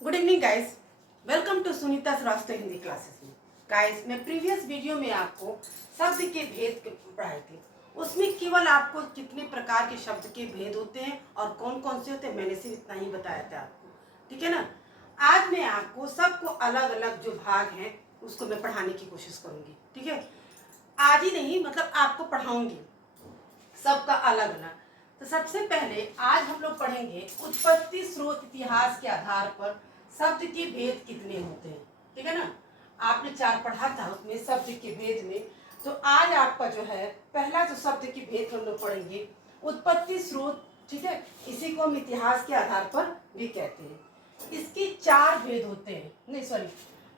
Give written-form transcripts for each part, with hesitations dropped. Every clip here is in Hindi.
Good evening guys, welcome to Sunita Srivastava Hindi classes में। गाइस, मैं प्रीवियस वीडियो में आपको शब्द के भेद पढ़ाए थे। उसमें केवल आपको कितने प्रकार के शब्द के भेद होते हैं और कौन कौन से होते हैं मैंने सिर्फ इतना ही बताया था आपको, ठीक है ना। आज मैं आपको सबको अलग अलग जो भाग हैं उसको मैं पढ़ाने की कोशिश करूंगी, ठीक है। आज ही नहीं, मतलब आपको पढ़ाऊंगी सबका अलग अलग। तो सबसे पहले आज हम लोग पढ़ेंगे उत्पत्ति स्रोत इतिहास के आधार पर शब्द के भेद कितने होते हैं, ठीक है ना। आपने 4 पढ़ा था उसमें शब्द के भेद में। तो आज आपका जो है पहला जो शब्द के भेद हम लोग पढ़ेंगे उत्पत्ति स्रोत, ठीक है। इसी को हम इतिहास के आधार पर भी कहते हैं। इसके 4 भेद होते हैं, नहीं सॉरी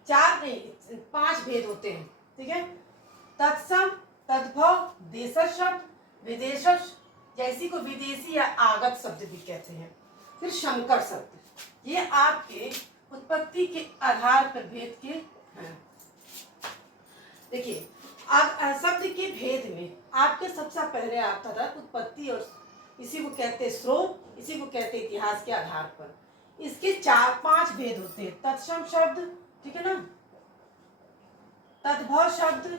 4 नहीं 5 भेद होते हैं, ठीक है। तत्सम, तद्भव, देशज शब्द, विदेशज, जैसी को विदेशी या आगत शब्द भी कहते हैं। फिर शंकर शब्द, ये आपके उत्पत्ति के आधार पर भेद के हैं। देखिए, अब शब्द के भेद में आपके सबसे पहले आता था उत्पत्ति, और इसी को कहते हैं स्रोत, इसी को कहते हैं इतिहास के आधार पर। इसके 4-5 भेद होते हैं। तत्सम शब्द, ठीक है ना, तद्भव शब्द,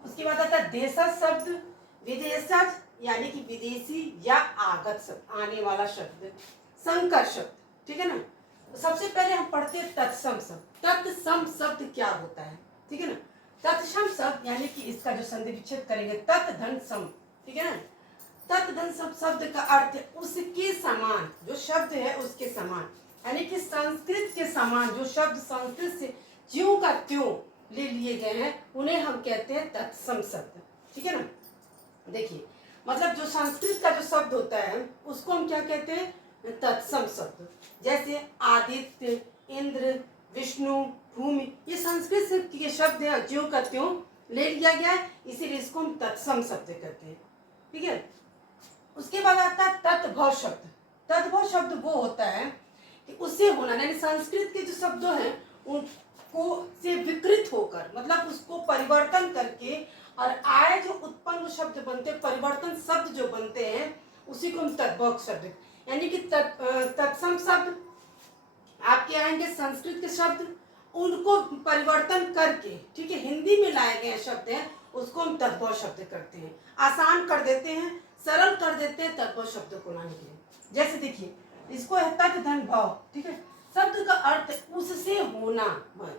उसके बाद आता है देशज शब्द, विदेशज यानी कि विदेशी या आगत शब्द, आने वाला शब्द, संकर शब्द, ठीक है ना। तो सबसे पहले हम पढ़ते हैं तत्सम शब्द। तत्सम शब्द क्या होता है, ठीक है ना। तत्सम शब्द यानी कि इसका जो संधि विच्छेद करेंगे तत् धन सम, ठीक है ना। तत् धन सम शब्द का अर्थ है उसके समान, जो शब्द है उसके समान, यानी कि संस्कृत के समान जो शब्द संस्कृत से ज्यों का त्यों ले लिए गए हैं उन्हें हम कहते हैं तत्सम शब्द, ठीक है ना। देखिए, मतलब जो संस्कृत का जो शब्द होता है उसको हम क्या कहते हैं, तत्सम शब्द। जैसे आदित्य, इंद्र, विष्णु, भूमि, ये संस्कृत के शब्द है, ज्यों का त्यों ले लिया गया है, इसीलिए इसको हम तत्सम शब्द कहते हैं, ठीक है। उसके बाद आता है तद्भव शब्द। तद्भव शब्द वो होता है कि उससे होना, यानी संस्कृत के जो शब्द हैं उनको से विकृत होकर, मतलब उसको परिवर्तन करके और आए जो उत्पन्न शब्द बनते, परिवर्तन शब्द जो बनते हैं उसी को हम तद्भव शब्द, यानी कि तत्सम शब्द आपके आएंगे संस्कृत के शब्द, उनको परिवर्तन करके, ठीक है, हिंदी में लाए गए शब्द हैं उसको हम तद्भव शब्द करते हैं। आसान कर देते हैं, सरल कर देते हैं तद्भव शब्द को लाने के लिए। जैसे देखिए, इसको है तत् धन भव, ठीक है। शब्द का अर्थ उससे होना,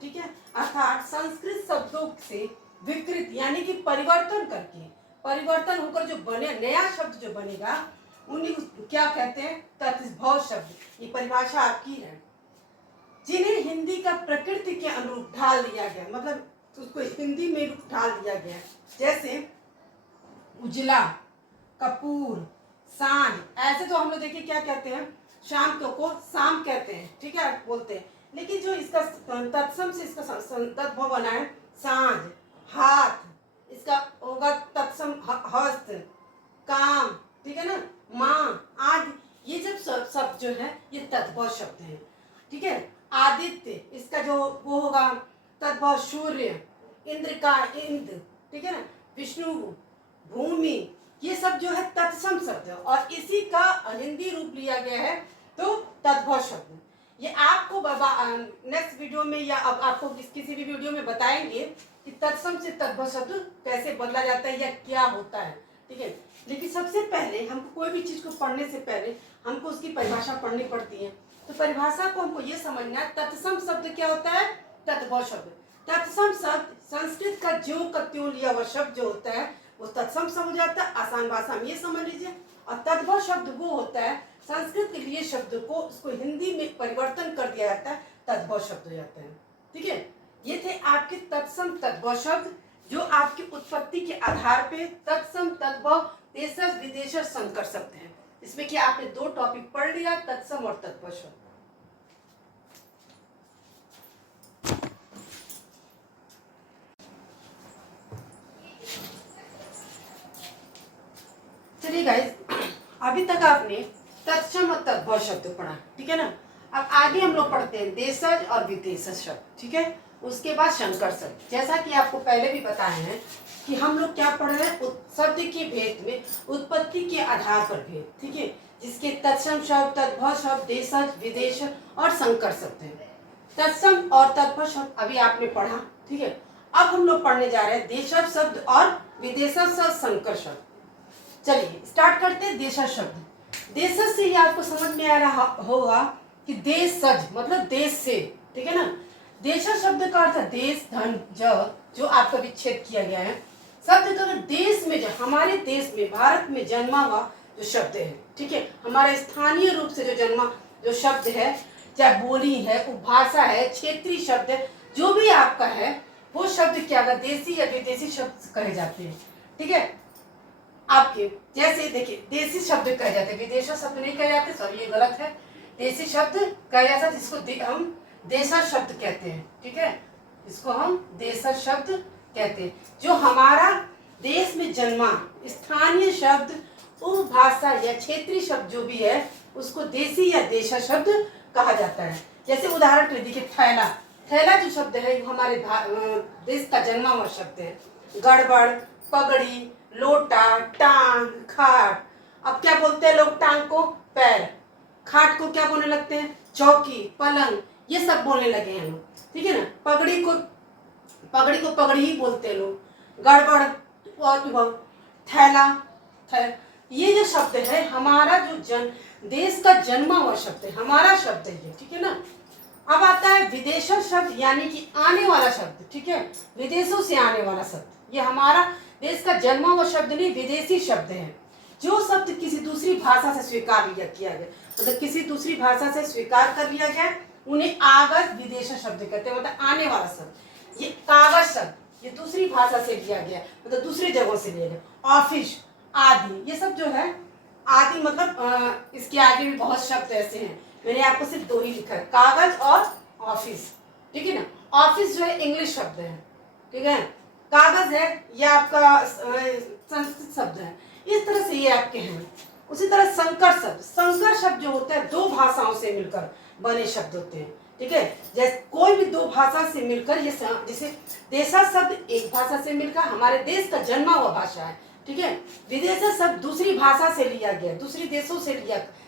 ठीक है, अर्थात संस्कृत शब्दों से विकृत यानी कि परिवर्तन करके, परिवर्तन होकर जो बने नया शब्द जो बनेगा उन्हें क्या कहते हैं, तद्भव शब्द। ये परिभाषा आपकी है। जिन्हें हिंदी का प्रकृति के अनुरूप ढाल दिया गया, मतलब उसको हिंदी में ढाल दिया गया, जैसे उजला, कपूर, सांझ, ऐसे तो हम लोग देखिए क्या कहते हैं, शाम को शाम कहते हैं, ठीक है, बोलते हैं। लेकिन जो इसका तत्सम से इसका तद्भव बना है सांझ, हाथ, इसका होगा तत्सम हस्त, काम, ठीक है ना, माँ आदि, ये जब शब्द जो है ये तद्भव शब्द है, ठीक है। आदित्य, इसका जो वो होगा तद्भव सूर्य, इंद्र का इंद्र, ठीक है ना, विष्णु, भूमि, ये सब जो है तत्सम शब्द है और इसी का हिंदी रूप लिया गया है तो तद्भव शब्द। ये आपको नेक्स्ट वीडियो में या अब आपको किसी भी वीडियो में बताएंगे कि तत्सम से तद्भव शब्द कैसे बदला जाता है या क्या होता है, ठीक है। लेकिन सबसे पहले हमको कोई भी चीज को पढ़ने से पहले हमको उसकी परिभाषा पढ़नी पड़ती है। तो परिभाषा को हमको ये समझना है, तत्सम शब्द क्या होता है, तद्भव शब्द। तत्सम शब्द संस्कृत का ज्यों का त्यों लिया हुआ शब्द जो होता है वो तत्सम शब्द हो जाता है, आसान भाषा में ये समझ लीजिए। और तद्भव शब्द वो होता है संस्कृत के लिए शब्द को उसको हिंदी में परिवर्तन कर दिया जाता है, तद्भव शब्द हो जाता है, ठीक है। ये थे आपके तत्सम तद्भव शब्द जो आपकी उत्पत्ति के आधार पे तत्सम, तद्भव, देशज, विदेशज, संकर शब्द हैं। इसमें कि आपने 2 टॉपिक पढ़ लिया, तत्सम और तद्भव शब्द। चलिए गाइस, अभी तक आपने तत्सम और तद्भव शब्द पढ़ा, ठीक है ना। अब आगे हम लोग पढ़ते हैं देशज और विदेशज शब्द, ठीक है। उसके बाद संकर शब्द। जैसा कि आपको पहले भी बताए हैं कि हम लोग क्या पढ़ रहे हैं, शब्द के भेद में उत्पत्ति के आधार पर भेद, ठीक है। जिसके तत्सम शब्द, तद्भव शब्द, देशज, विदेशज और संकर शब्द हैं। तत्सम और तद्भव शब्द अभी आपने पढ़ा, ठीक है। अब हम लोग पढ़ने जा रहे हैं देशज शब्द और विदेशज शब्द, संकर शब्द। चलिए स्टार्ट करते हैं देशज शब्द। देशज से ही आपको समझ में आ रहा होगा कि देशज मतलब देश से, ठीक है ना। देशज शब्द का अर्थ है देश, धन, जो आपका विच्छेद किया गया है। शब्द का देश में, जो हमारे देश में, भारत में जन्मा हुआ जो शब्द है, ठीक है, हमारे स्थानीय रूप से जो जन्मा जो शब्द है, चाहे बोली है, उपभाषा है, क्षेत्रीय शब्द है, जो भी आपका है वो शब्द क्या होगा, देसी या विदेशी शब्द कहे जाते हैं, ठीक है। आपके जैसे देखिए देसी शब्द कहे जाते हैं, विदेशी शब्द नहीं कहे जाते, सॉरी ये गलत है। देसी शब्द कहा जाता है जिसको हम देशज शब्द कहते हैं, ठीक है, इसको हम देशज शब्द कहते हैं। जो हमारा देश में जन्मा स्थानीय शब्द, उपभाषा या क्षेत्रीय शब्द जो भी है उसको देसी या देशज शब्द कहा जाता है। जैसे उदाहरण के लिए देखिए थैला, थैला जो शब्द है वो हमारे देश का जन्मा हुआ शब्द है। गड़बड़, पगड़ी, लोटा, टांग, खाट। अब क्या बोलते हैं लोग टांग को? पैर। खाट को क्या बोलने लगते हैं? चौकी, पलंग, ये सब बोलने लगे हैं लोग, ठीक है ना। पगड़ी को पगड़ी ही बोलते हैं लोग। गड़बड़ और थैला, ये जो शब्द है हमारा जो देश का जन्मा हुआ शब्द है, हमारा शब्द है ये, ठीक है ना। अब आता है विदेशज शब्द, यानी कि आने वाला शब्द, ठीक है, विदेशों से आने वाला शब्द। ये हमारा देश का जन्मा हुआ शब्द नहीं, विदेशी शब्द है। जो शब्द किसी दूसरी भाषा से स्वीकार किया गया, मतलब किसी दूसरी भाषा से स्वीकार कर लिया गया, उन्हें आगत विदेशी शब्द कहते हैं, मतलब आने वाला शब्द। ये कागज शब्द, ये दूसरी भाषा से लिया गया, मतलब दूसरी जगहों से लिया गया। ऑफिस, आदि, ये सब जो है आदि, मतलब इसके आगे भी बहुत शब्द ऐसे हैं, मैंने आपको सिर्फ दो ही लिखा है, कागज और ऑफिस, ठीक है ना। ऑफिस जो है इंग्लिश शब्द है, ठीक है। कागज है ये आपका संस्कृत शब्द है। इस तरह से ये आपके हैं। उसी तरह संकर शब्द, संकर शब्द जो होता है दो भाषाओं से मिलकर बने शब्द होते हैं, ठीक है। जैसे कोई भी दो भाषा से मिलकर, ये जैसे देशज शब्द एक भाषा से मिलकर हमारे देश का जन्मा हुआ भाषा है, ठीक है। विदेशज शब्द दूसरी भाषा से लिया गया, दूसरी देशों से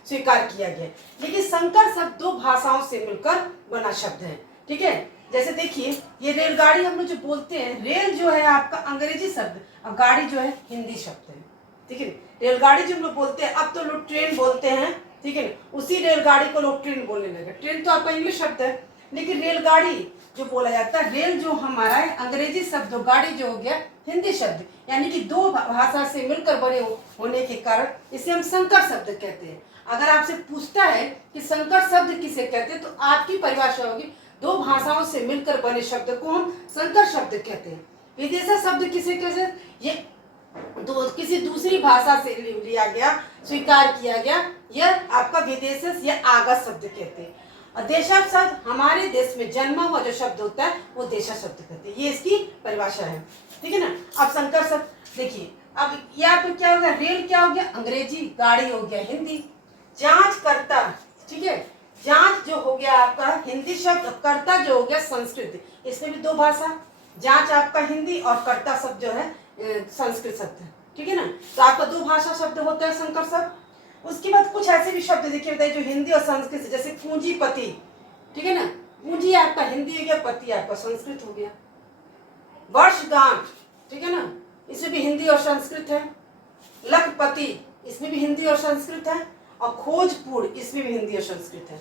स्वीकार किया गया। लेकिन संकर शब्द दो भाषाओं से मिलकर बना शब्द है, ठीक है। जैसे देखिए ये रेलगाड़ी हम लोग जो बोलते हैं, रेल जो है आपका अंग्रेजी शब्द और गाड़ी जो है हिंदी शब्द है, ठीक है। रेलगाड़ी जो हम लोग बोलते हैं, अब तो लोग ट्रेन बोलते हैं, ठीक है। उसी रेलगाड़ी को लोग ट्रेन बोलने लगे। ट्रेन तो आपका इंग्लिश शब्द है, लेकिन रेलगाड़ी जो बोला जाता है, रेल जो हमारा है अंग्रेजी शब्द, गाड़ी जो हो गया हिंदी शब्द, यानी कि दो भाषा से मिलकर बने होने के कारण इसे हम संकर शब्द कहते हैं। अगर आपसे पूछता है कि संकर शब्द किसे कहते हैं, तो आपकी परिभाषा होगी दो भाषाओं से मिलकर बने शब्द को हम संकर शब्द कहते हैं। विदेशी शब्द किसे कहते हैं? ये किसी दूसरी भाषा से लिया गया, स्वीकार किया गया, यह आपका विदेशज या आगत शब्द कहते हैं। और देशज शब्द हमारे देश में जन्मा हुआ जो शब्द होता है वो देशज शब्द कहते हैं। ये इसकी परिभाषा है, ठीक है ना। अब संकर शब्द देखिए, अब यहाँ पे क्या हो गया, रेल क्या हो गया अंग्रेजी, गाड़ी हो गया हिंदी। जांच करता, ठीक है, जांच जो हो गया आपका हिंदी शब्द, कर्ता जो हो गया संस्कृत, इसमें भी दो भाषा, जांच आपका हिंदी और कर्ता शब्द जो है संस्कृत शब्द है, ठीक है ना। तो आपका दो भाषा शब्द होता है संकर शब्द। उसके बाद कुछ ऐसे भी शब्द देखिए बताइए जो हिंदी और संस्कृत से, जैसे पूंजीपति, ठीक है ना, पूंजी आपका हिंदी हो गया, पति आपका संस्कृत हो गया। वर्षगांठ, ठीक है ना, इसमें भी हिंदी और संस्कृत है। लखपति, इसमें भी हिंदी और संस्कृत है। और खोजपुर, इसमें भी हिंदी और संस्कृत है।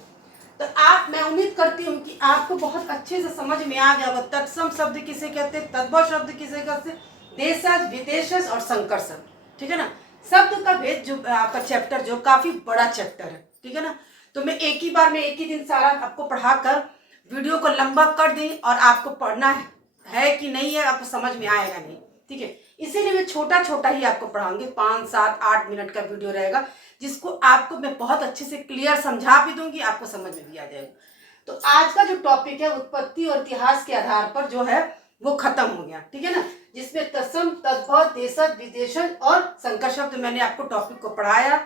तो मैं उम्मीद करती हूँ कि आपको बहुत अच्छे से समझ में आ गया होगा तत्सम शब्द किसे कहते हैं, तद्भव शब्द किसे कहते हैं, देशज, विदेशज और संकर शब्द, ठीक है ना। शब्द का भेद जो आपका चैप्टर जो काफी बड़ा चैप्टर है, ठीक है ना। तो मैं एक ही बार में एक ही दिन सारा आपको पढ़ाकर वीडियो को लंबा कर दी, और आपको पढ़ना है कि नहीं है आपको समझ में आएगा नहीं, ठीक है। इसीलिए मैं छोटा छोटा ही आपको पढ़ाऊंगी, 5, 7, 8 मिनट का वीडियो रहेगा, जिसको आपको मैं बहुत अच्छे से क्लियर समझा भी दूंगी, आपको समझ में भी आ जाएगा। तो आज का जो टॉपिक है उत्पत्ति और इतिहास के आधार पर जो है वो खत्म हो गया, ठीक है ना। जिसमें तत्सम, तद्भव, देशज, विदेशज और संकर शब्द मैंने आपको टॉपिक को पढ़ाया,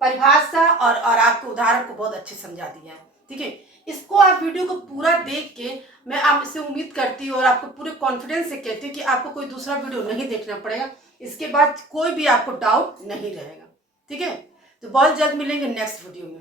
परिभाषा और आपको उदाहरण को बहुत अच्छे समझा दिया है, ठीक है। इसको आप वीडियो को पूरा देख के मैं आपसे उम्मीद करती हूँ और आपको पूरे कॉन्फिडेंस से कहती हूँ कि आपको कोई दूसरा वीडियो नहीं देखना पड़ेगा, इसके बाद कोई भी आपको डाउट नहीं रहेगा, ठीक है। तो बहुत जल्द मिलेंगे नेक्स्ट वीडियो में।